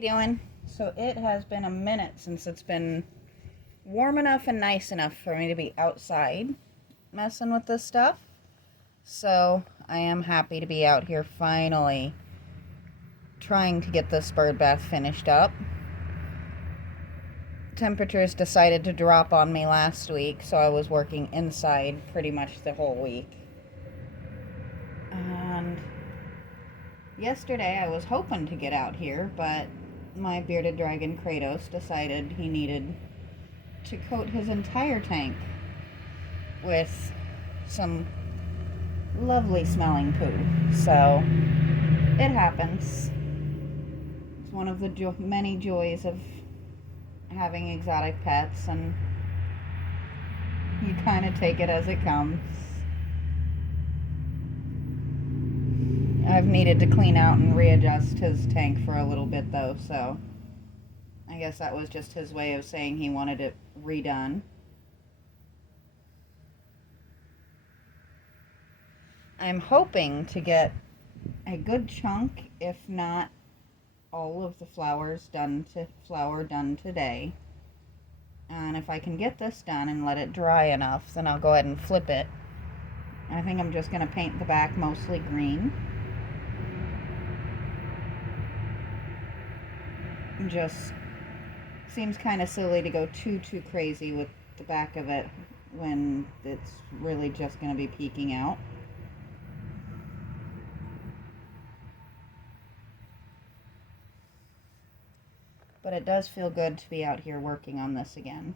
you doing? So it has been a minute since it's been warm enough and nice enough for me to be outside messing with this stuff. So I am happy to be out here finally trying to get this bird bath finished up. Temperatures decided to drop on me last week, so I was working inside pretty much the whole week. And yesterday I was hoping to get out here, but my bearded dragon Kratos decided he needed to coat his entire tank with some lovely smelling poo. So it happens. It's one of the many joys of having exotic pets, and you kind of take it as it comes. I've needed to clean out and readjust his tank for a little bit though, so I guess that was just his way of saying he wanted it redone. I'm hoping to get a good chunk, if not all of the flowers done today. And if I can get this done and let it dry enough, then I'll go ahead and flip it. I think I'm just going to paint the back mostly green. Just seems kind of silly to go too crazy with the back of it when it's really just going to be peeking out. But it does feel good to be out here working on this again.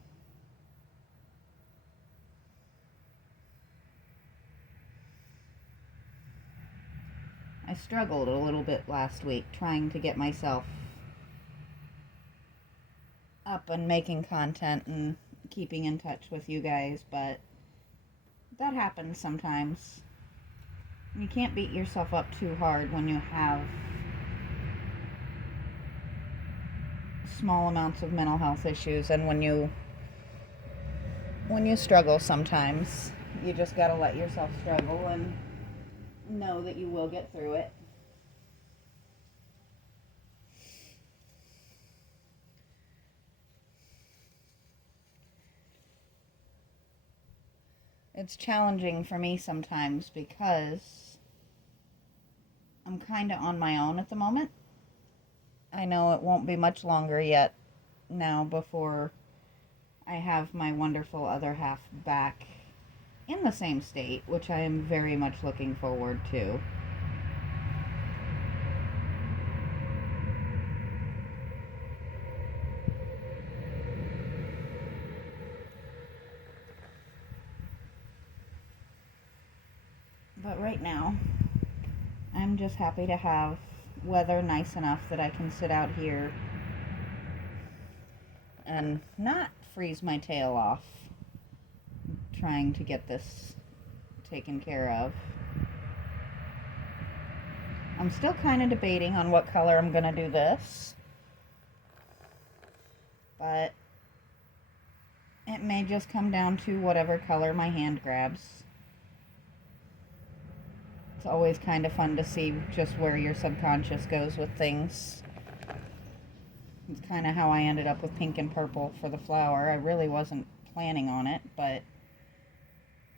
I struggled a little bit last week trying to get myself up and making content and keeping in touch with you guys, but that happens sometimes. You can't beat yourself up too hard when you have small amounts of mental health issues, and when you struggle sometimes, you just gotta let yourself struggle and know that you will get through it. It's challenging for me sometimes because I'm kind of on my own at the moment. I know it won't be much longer yet now before I have my wonderful other half back in the same state, which I am very much looking forward to. But right now, I'm just happy to have weather nice enough that I can sit out here and not freeze my tail off trying to get this taken care of. I'm still kind of debating on what color I'm going to do this, but it may just come down to whatever color my hand grabs. It's always kind of fun to see just where your subconscious goes with things. It's kind of how I ended up with pink and purple for the flower. I really wasn't planning on it, but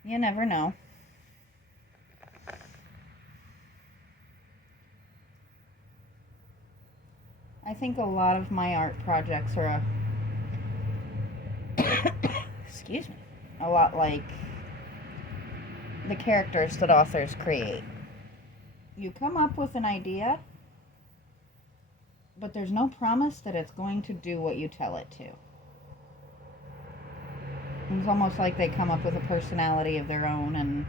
you never know. I think a lot of my art projects are excuse me, a lot like the characters that authors create. You come up with an idea, but there's no promise that it's going to do what you tell it to. It's almost like they come up with a personality of their own and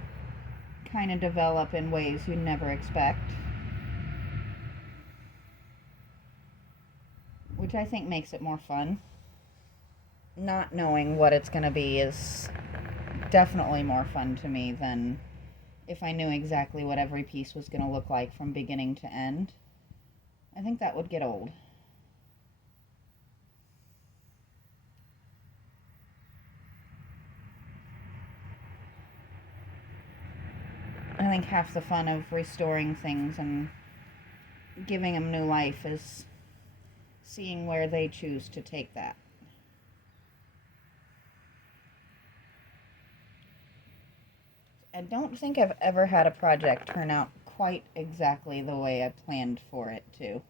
kind of develop in ways you never expect, which I think makes it more fun. Not knowing what it's going to be is definitely more fun to me than if I knew exactly what every piece was going to look like from beginning to end. I think that would get old. I think half the fun of restoring things and giving them new life is seeing where they choose to take that. I don't think I've ever had a project turn out quite exactly the way I planned for it to.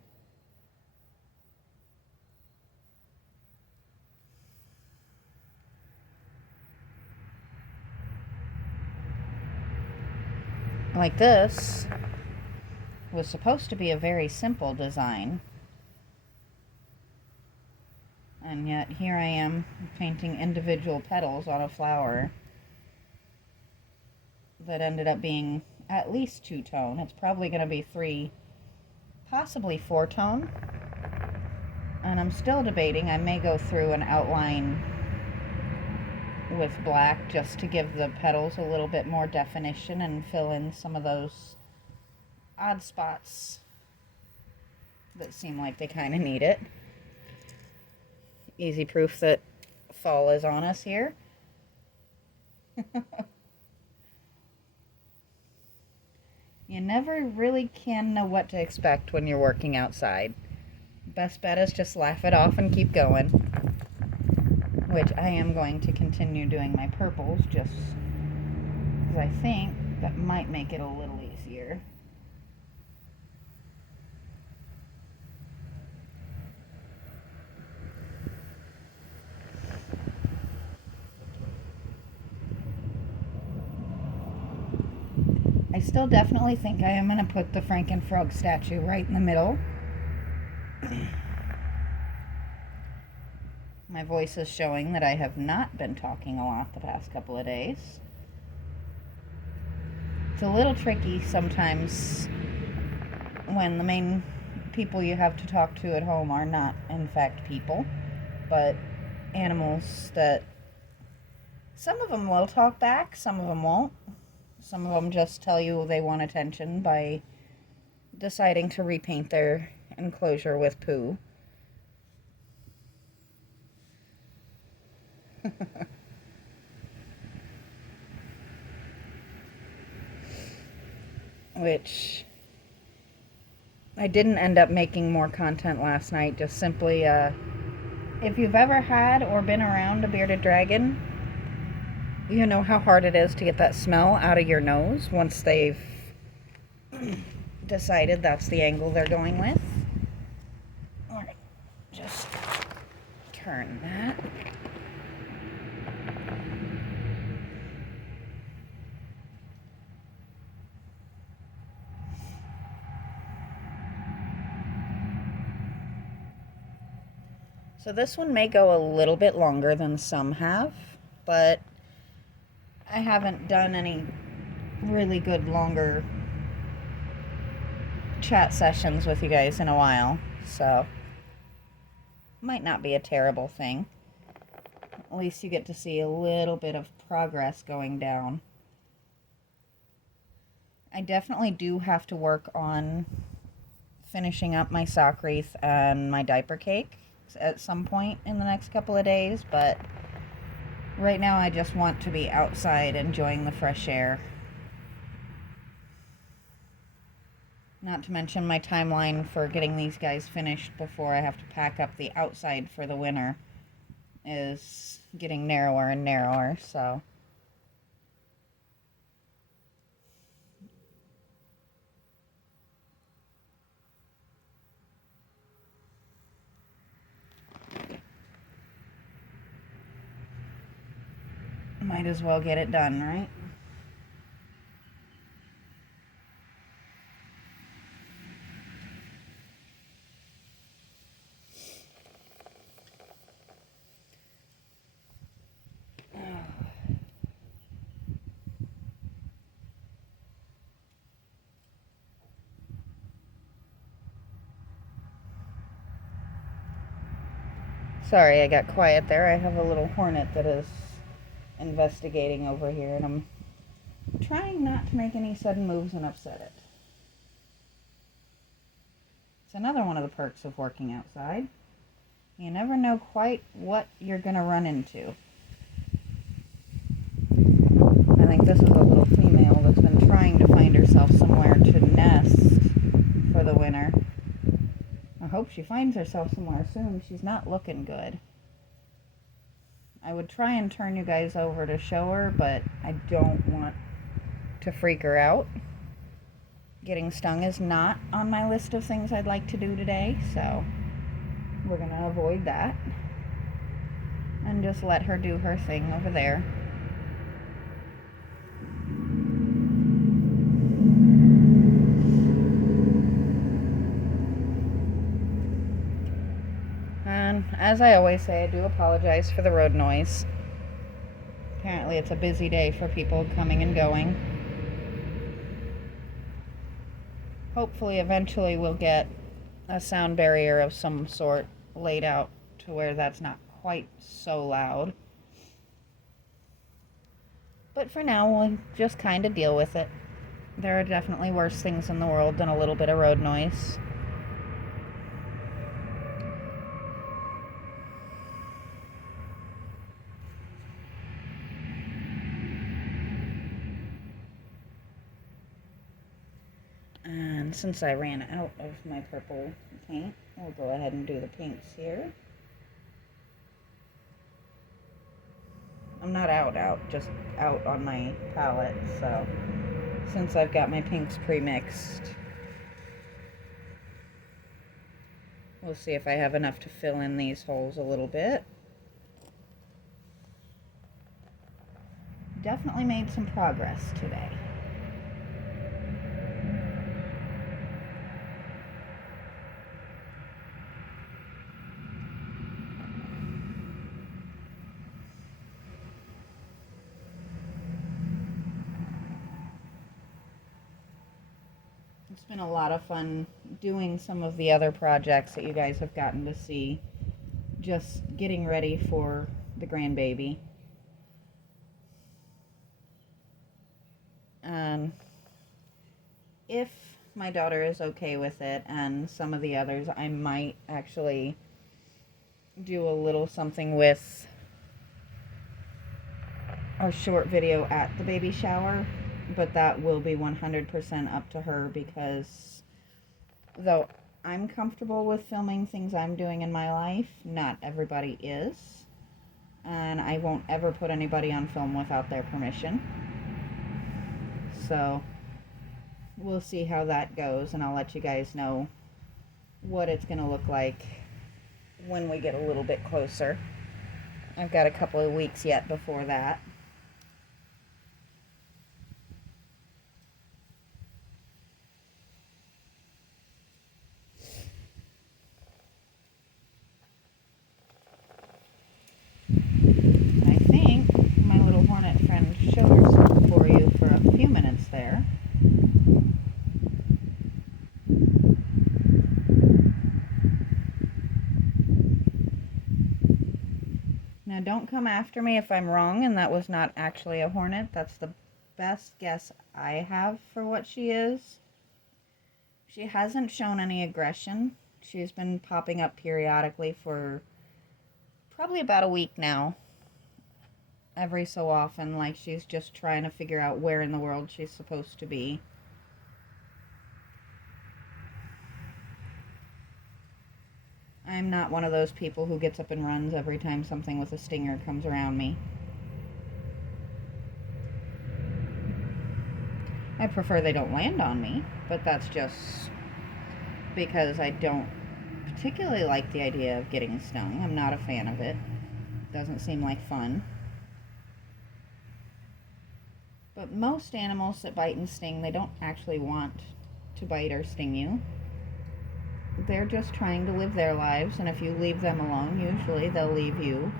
Like this was supposed to be a very simple design, and yet here I am painting individual petals on a flower that ended up being at least 2-tone. It's probably going to be 3, possibly 4-tone, and I'm still debating. I may go through and outline with black just to give the petals a little bit more definition and fill in some of those odd spots that seem like they kind of need it. Easy proof that fall is on us here. You never really can know what to expect when you're working outside. Best bet is just laugh it off and keep going. Which I am going to continue doing my purples just because I think that might make it a little easier. I still definitely think I am going to put the Frankenfrog statue right in the middle. My voice is showing that I have not been talking a lot the past couple of days. It's a little tricky sometimes when the main people you have to talk to at home are not, in fact, people, but animals that some of them will talk back, some of them won't. Some of them just tell you they want attention by deciding to repaint their enclosure with poo. Which I didn't end up making more content last night, just simply if you've ever had or been around a bearded dragon, you know how hard it is to get that smell out of your nose once they've decided that's the angle they're going with. Alright, just turn that. So this one may go a little bit longer than some have, but I haven't done any really good longer chat sessions with you guys in a while, so might not be a terrible thing. At least you get to see a little bit of progress going down. I definitely do have to work on finishing up my sock wreath and my diaper cake at some point in the next couple of days, but right now I just want to be outside enjoying the fresh air. Not to mention my timeline for getting these guys finished before I have to pack up the outside for the winter is getting narrower and narrower, so might as well get it done, right? Sorry, I got quiet there. I have a little hornet that is investigating over here, and I'm trying not to make any sudden moves and upset it. It's another one of the perks of working outside. You never know quite what you're going to run into. I think this is a little female that's been trying to find herself somewhere to nest for the winter. I hope if she finds herself somewhere soon, she's not looking good. I would try and turn you guys over to show her, but I don't want to freak her out. Getting stung is not on my list of things I'd like to do today, so we're going to avoid that and just let her do her thing over there. And as I always say, I do apologize for the road noise. Apparently it's a busy day for people coming and going. Hopefully eventually we'll get a sound barrier of some sort laid out to where that's not quite so loud. But for now, we'll just kind of deal with it. There are definitely worse things in the world than a little bit of road noise. And since I ran out of my purple paint, I'll go ahead and do the pinks here. I'm not out, just out on my palette, so since I've got my pinks pre-mixed, we'll see if I have enough to fill in these holes a little bit. Definitely made some progress today. It's been a lot of fun doing some of the other projects that you guys have gotten to see. Just getting ready for the grandbaby. And if my daughter is okay with it and some of the others, I might actually do a little something with a short video at the baby shower. But that will be 100% up to her, because though I'm comfortable with filming things I'm doing in my life, not everybody is. And I won't ever put anybody on film without their permission. So we'll see how that goes, and I'll let you guys know what it's going to look like when we get a little bit closer. I've got a couple of weeks yet before that. For you for a few minutes there. Now don't come after me if I'm wrong and that was not actually a hornet. That's the best guess I have for what she is. She hasn't shown any aggression. She's been popping up periodically for probably about a week now. Every so often, like she's just trying to figure out where in the world she's supposed to be. I'm not one of those people who gets up and runs every time something with a stinger comes around me. I prefer they don't land on me, but that's just because I don't particularly like the idea of getting stung. I'm not a fan of it. Doesn't seem like fun. But most animals that bite and sting, they don't actually want to bite or sting you. They're just trying to live their lives, and if you leave them alone, usually they'll leave you.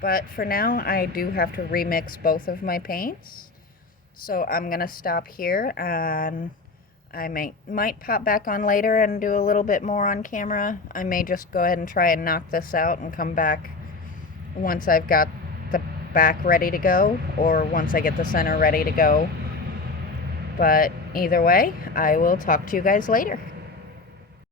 But for now, I do have to remix both of my paints. So I'm going to stop here, and I might pop back on later and do a little bit more on camera. I may just go ahead and try and knock this out and come back once I've got the back ready to go, or once I get the center ready to go. But either way, I will talk to you guys later.